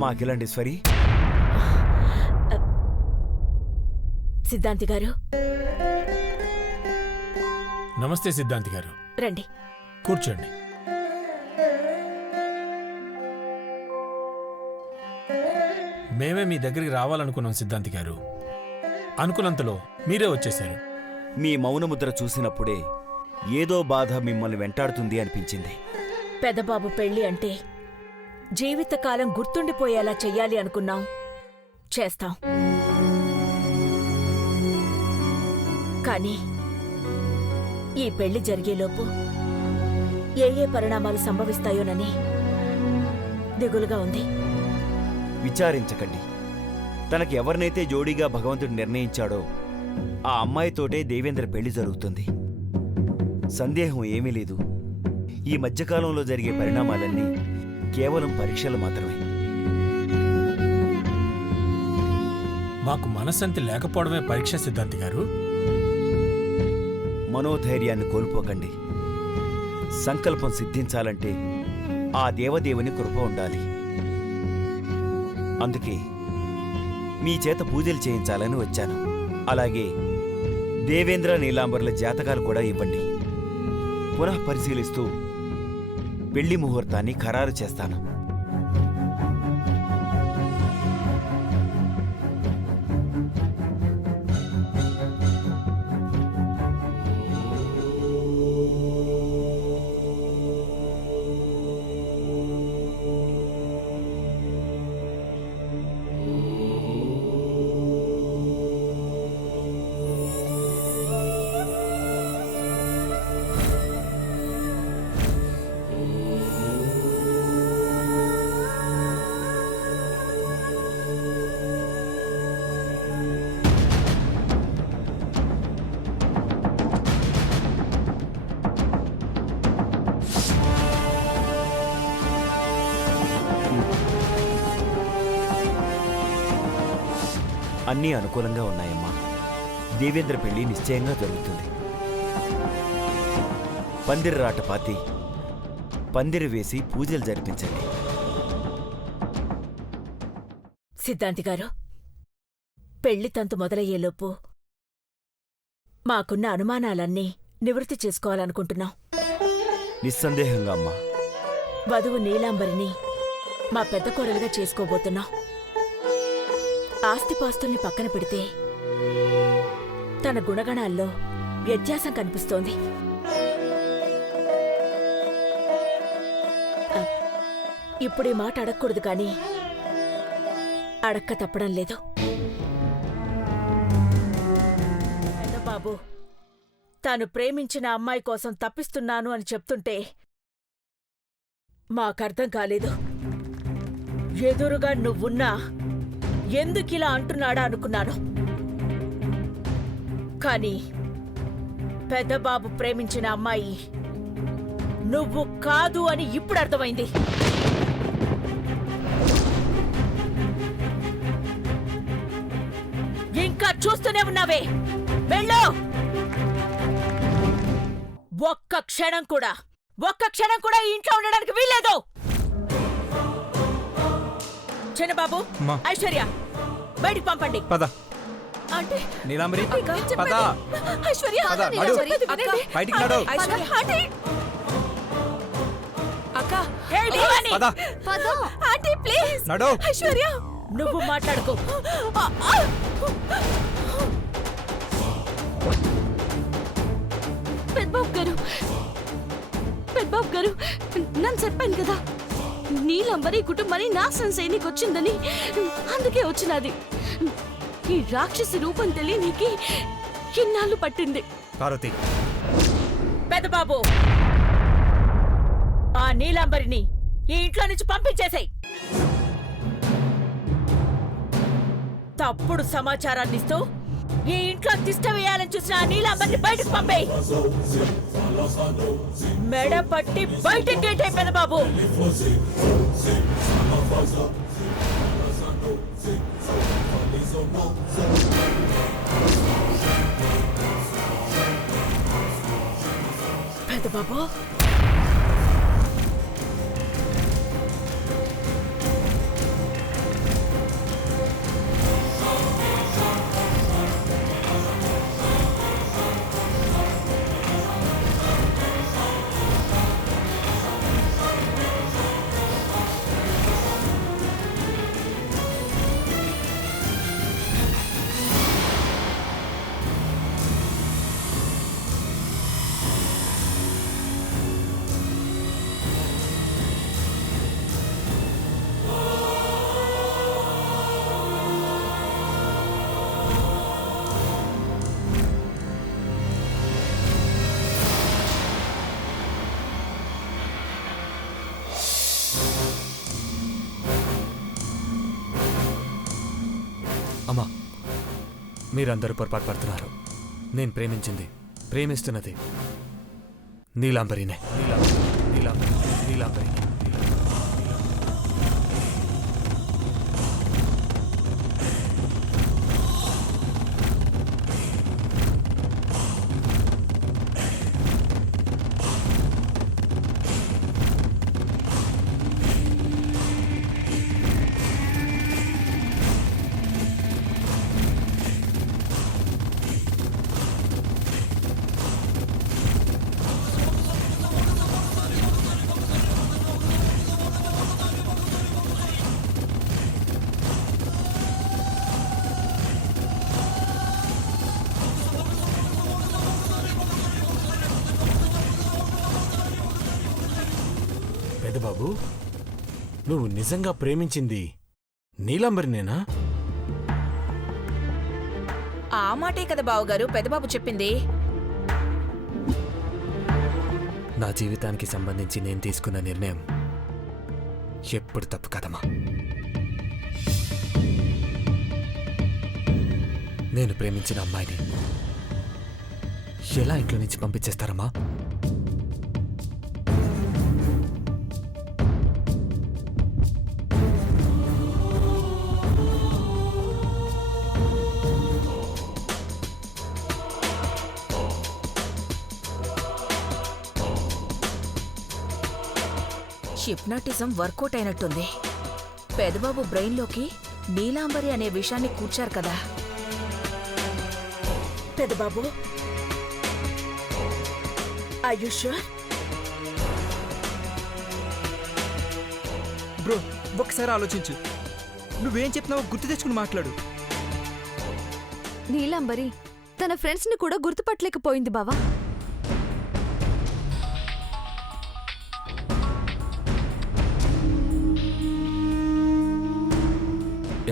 అమ్మా అఖిలాండేశ్వరి. సిద్ధాంతి గారు. నమస్తే సిద్ధాంతి గారు. రండి, కూర్చోండి. మేమే మీ దగ్గరికి రావాలనుకున్నాం సిద్ధాంతి గారు. అనుకున్నంతలో మీరే వచ్చేశారు. మీ మౌనముద్ర చూసినప్పుడే ఏదో బాధ మిమ్మల్ని వెంటాడుతుంది అనిపించింది. పెదబాబు పెళ్లి అంటే జీవితకాలం గుర్తుండిపోయేలా చెయ్యాలి అనుకున్నాం. చేస్తాం. కానీ ఈ పెళ్లి జరిగేలోపు ఏ పరిణామాలు సంభవిస్తాయోనని దిగులుగా ఉంది. విచారించకండి. తనకి ఎవరినైతే జోడీగా భగవంతుడు నిర్ణయించాడో ఆ అమ్మాయితోటే దేవేంద్ర పెళ్లి జరుగుతుంది. సందేహం ఏమీ లేదు. ఈ మధ్యకాలంలో జరిగే పరిణామాలన్నీ కేవలం పరీక్షలు మాత్రమే. మాకు మనశ్శాంతి లేకపోవడమే పరీక్ష సిద్ధాంతి గారు. మనోధైర్యాన్ని కోల్పోకండి. సంకల్పం సిద్ధించాలంటే ఆ దేవదేవుని కృప ఉండాలి. అందుకే మీ చేత పూజలు చేయించాలని వచ్చాను. అలాగే దేవేంద్ర నీలాంబర్ల జాతకాలు కూడా ఇవ్వండి. పునః పరిశీలిస్తూ పెళ్లి ముహూర్తాన్ని ఖరారు చేస్తాను. అన్నీ అనుకూలంగా ఉన్నాయమ్మా. దేవేంద్ర పెళ్లి నిశ్చయంగా జరుగుతుంది. పందిరి రాట పాతి పందిరి వేసి పూజలు జరిపించండి. సిద్ధాంతి గారు, పెళ్లి తంతు మొదలయ్యేలోపు మాకున్న అనుమానాలన్నీ నివృత్తి చేసుకోవాలనుకుంటున్నాం. నిస్సందేహంగా అమ్మా. వధువు నీలాంబరిని మా పెద్ద కోడలుగా చేసుకోబోతున్నాం. ఆస్తిపాస్తుల్ని పక్కన పెడితే తన గుణగణాల్లో వ్యత్యాసం కనిపిస్తోంది. ఇప్పుడీ మాట అడగకూడదు కానీ అడక్క తప్పడం లేదు. పెద్దబాబు తాను ప్రేమించిన అమ్మాయి కోసం తప్పిస్తున్నాను అని చెప్తుంటే మాకర్థం కాలేదు. ఎదురుగా నువ్వున్నా ఎందుకిలా అంటున్నాడా అనుకున్నాను. కానీ పెద్దబాబు ప్రేమించిన అమ్మాయి నువ్వు కాదు అని ఇప్పుడు అర్థమైంది. ఇంకా చూస్తూనే ఉన్నావే? వెళ్ళు. ఒక్క క్షణం కూడా ఈ ఇంట్లో ఉండడానికి వీల్లేదు. చిన్నబాబు, ఐశ్వర్య బయటికి పంపండి. పద. అంటే నీలాంబరి పద. ఐశ్వర్య బయటికి నడు. అక్క, హే భవాని, పద. Aunty please. నడు. ఐశ్వర్య నువ్వు మాట్లాడుకో. పెద్దబాబు గారు, నన్ను చెప్పాను కదా నీలంబరి కుటుంబాన్ని నాశనం చేయనీకి వచ్చిందని. అందుకే వచ్చినది. ఈ రాక్షసి రూపం తెలియనీకి ఇన్నాళ్ళు పట్టింది. పార్వతి, పెద్దబాబు ఆ నీలాంబరిని ఈ ఇంట్లో నుంచి పంపించేశాయి. తప్పుడు సమాచారాన్నిస్తూ ఈ ఇంట్లో తిష్ట వేయాలని చూసిన ఆ నీలాంబరిని బయటకు పంపేయి. మెడ పట్టి బయటకు గేటే పెద్దబాబు. పెద్దబాబు, మీరందరూ పొరపాటు పడుతున్నారు. నేను ప్రేమించింది, ప్రేమిస్తున్నది నీలాంబరినే. నీలాంబరి, నీలాంబరి. పెద్దబాబు, నువ్వు నిజంగా ప్రేమించింది నీలాంబరినేనా? ఆ మాటే కదా బావగారు పెద్దబాబు చెప్పింది. నా జీవితానికి సంబంధించి నేను తీసుకున్న నిర్ణయం ఎప్పుడు తప్పు కదమ్మా. నేను ప్రేమించిన అమ్మాయిని ఎలా ఇంట్లో నుంచి పంపించేస్తారమ్మా? హిప్నాటిజం వర్కౌట్ అయినట్టుంది. పెదబాబు బ్రెయిన్లోకి నీలాంబరి అనే విషయాన్ని కూర్చారు కదా. Pedababu, are you sure? Bro, ఒకసారి ఆలోచించు. నువ్వేం చెప్తున్నావో గుర్తు తెచ్చుకుని మాట్లాడు. నీలాంబరి తన ఫ్రెండ్స్ ని కూడా గుర్తుపట్టలేకపోయింది బావా.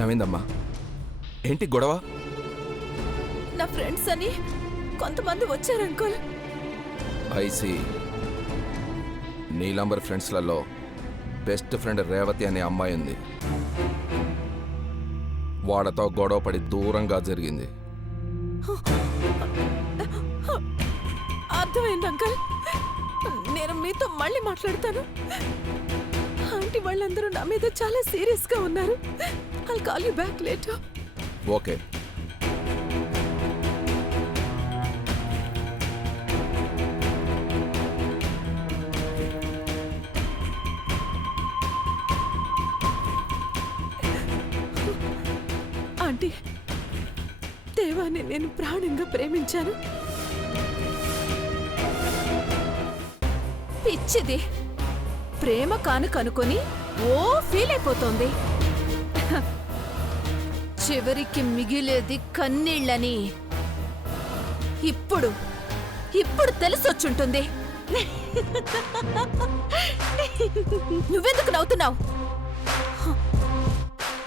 ఏమైందమ్మా? ఏంటి గొడవ? నా ఫ్రెండ్స్ అని కొంతమంది వచ్చారు అంకుల్. ఐసి నీలాంబర్ ఫ్రెండ్స్లలో బెస్ట్ ఫ్రెండ్ రేవతి అనే అమ్మాయి ఉంది. వాడతో గొడవ పడి దూరంగా జరిగింది. అర్థమైంది అంకుల్. నేను మీతో మళ్ళీ మాట్లాడతాను. ఆంటీ వాళ్ళందరూ నా మీద చాలా సీరియస్ గా ఉన్నారు. I'll call you back later. Okay. Aunty, దేవాన్ని నేను ప్రాణంగా ప్రేమించాను. పిచ్చిది ప్రేమ కానుకనుకొని ఓ ఫీల్ అయిపోతోంది. చివరికి మిగిలేది కన్నీళ్ళని ఇప్పుడు తెలిసొచ్చుంటుంది. నువ్వెందుకు నవ్వుతున్నావు?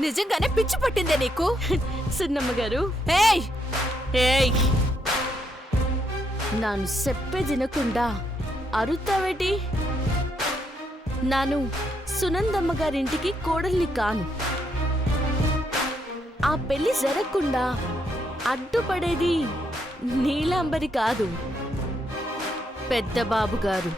నిజంగానే పిచ్చి పట్టిందే నీకు? సున్నమ్మ గారు, ఏయ్ ఏయ్, నాను చెప్పే తినకుండా అరుతావేటి? నాను సునందమ్మ గారింటికి కోడల్ని కాను. ఆ పెళ్లి జరగకుండా అడ్డుపడేది నీలాంబరి కాదు, పెద్ద బాబు గారు.